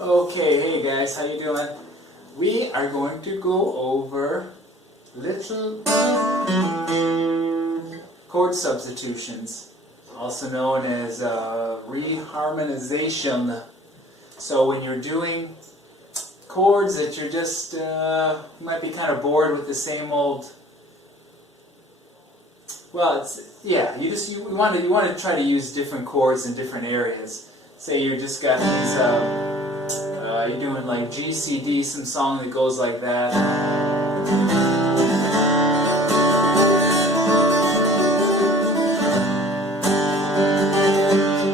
Okay, hey guys, how you doing? We are going to go over little chord substitutions, also known as reharmonization. So when you're doing chords that you're just, you might be kind of bored with the same old, well, you want to try to use different chords in different areas. Say you just got these, you're doing like G, C, D, some song that goes like that.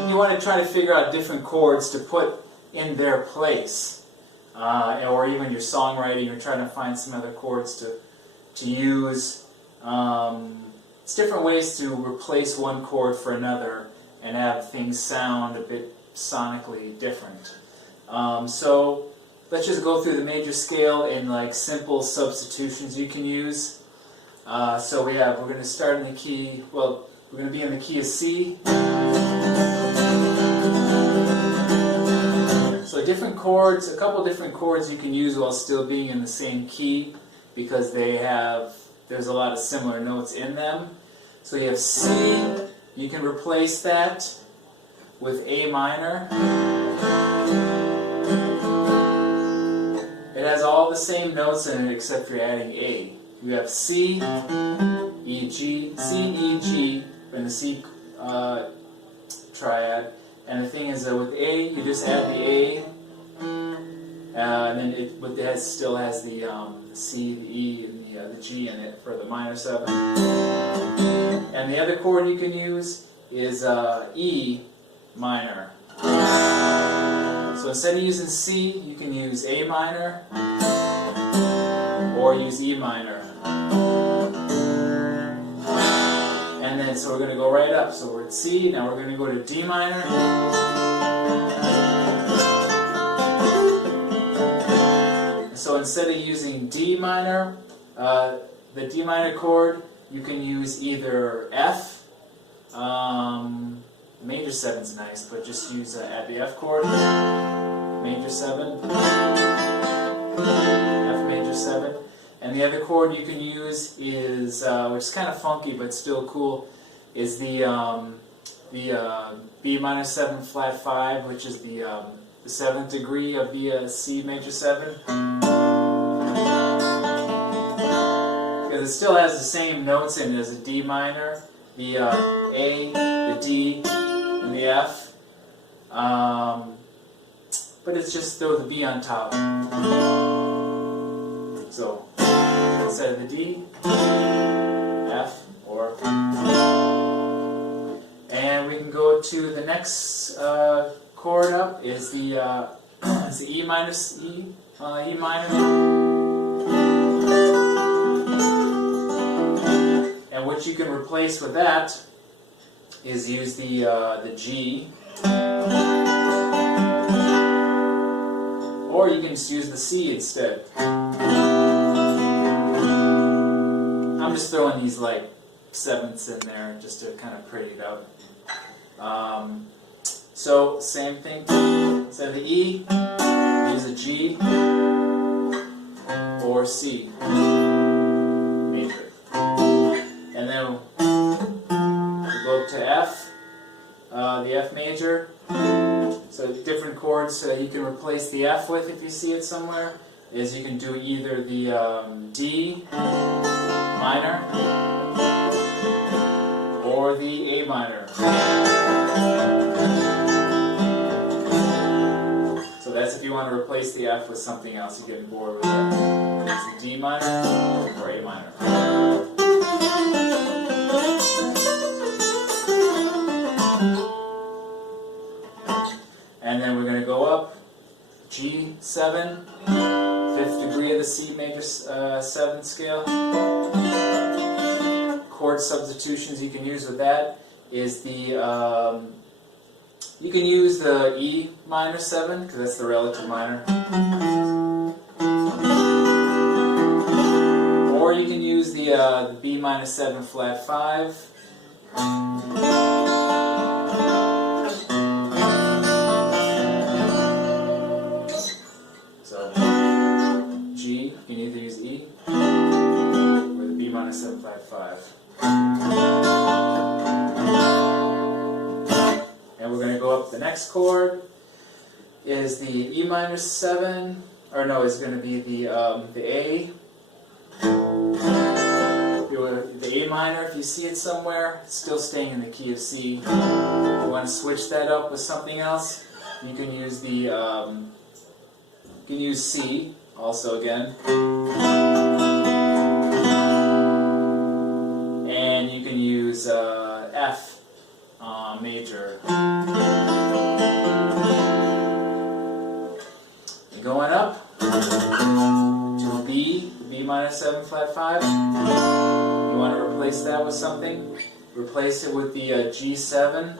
You want to try to figure out different chords to put in their place. Or even your songwriting, you're trying to find some other chords to use. It's different ways to replace one chord for another and have things sound a bit sonically different. So let's just go through the major scale in like simple substitutions you can use. So we're going to start in the key, well, we're going to be in the key of C. So different chords, a couple different chords you can use while still being in the same key because there's a lot of similar notes in them. So you have C, you can replace that with A minor. It has all the same notes in it except for adding A. You have C, E, G, C, E, G in the C triad. And the thing is that with A, you just add the A, and then it still has the C, the E, and the G in it for the minor 7. And the other chord you can use is E minor. So instead of using C, you can use A minor or use E minor. And then, so we're going to go right up. So we're at C, now we're going to go to D minor. So instead of using D minor, the D minor chord, you can use either F, major 7's nice, but just use add the F chord, major 7, F major 7. And the other chord you can use is, which is kind of funky but still cool, is the B minor 7 flat 5, which is the 7th degree of the C major 7. Because it still has the same notes in it as a D minor, the A, the D, and the F. But it's just throw the B on top. So instead of the D, F, or. And we can go to the next chord up is the E minor, E minor. And what you can replace with that is use the G, or you can just use the C instead. I'm just throwing these like 7ths in there just to kind of pretty it out. So same thing. Instead of the E, use a G or C major. And then we go up to F, the F major. So different chords you can replace the F with if you see it somewhere is you can do either the D minor or the A minor. So that's if you want to replace the F with something else, you're getting bored with it. It's the D minor or A minor. And then we're going to go up, G7, 5th degree of the C major 7 scale. Chord substitutions you can use with that is the, you can use the E minor 7, because that's the relative minor. Or you can use the B minor 7 flat 5. we're going to go up the next chord is the E minor 7, or no, it's going to be the A. The A minor, if you see it somewhere, it's still staying in the key of C. If you want to switch that up with something else, you can use the C also again, and you can use F major. And going up to B minor 7 flat 5. You want to replace that with something? Replace it with the G7.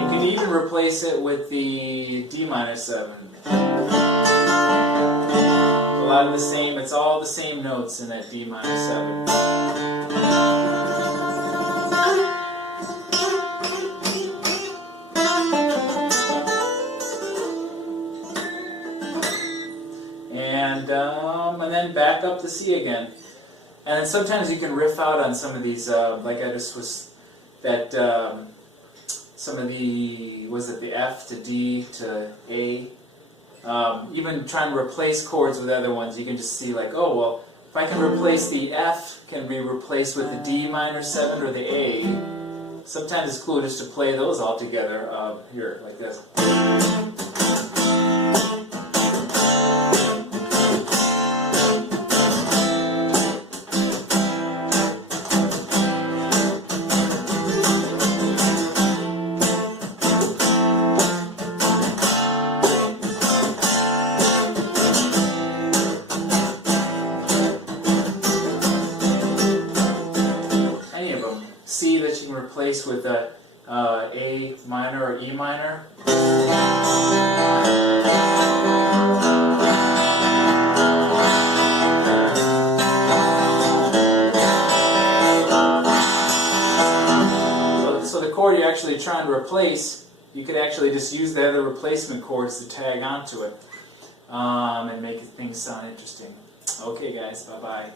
You can even replace it with the D minor 7. A lot of the same, it's all the same notes in that D minor 7. And then back up to C again. And then sometimes you can riff out on some of these, like I just was, that some of the, was it the F to D to A? Even trying to replace chords with other ones, you can just see like, oh, well, if I can replace the F, can be replaced with the D minor 7 or the A. Sometimes it's cool just to play those all together, here, like this. C that you can replace with a A minor or E minor. So the chord you're actually trying to replace, you could actually just use the other replacement chords to tag onto it and make things sound interesting. Okay guys, bye-bye.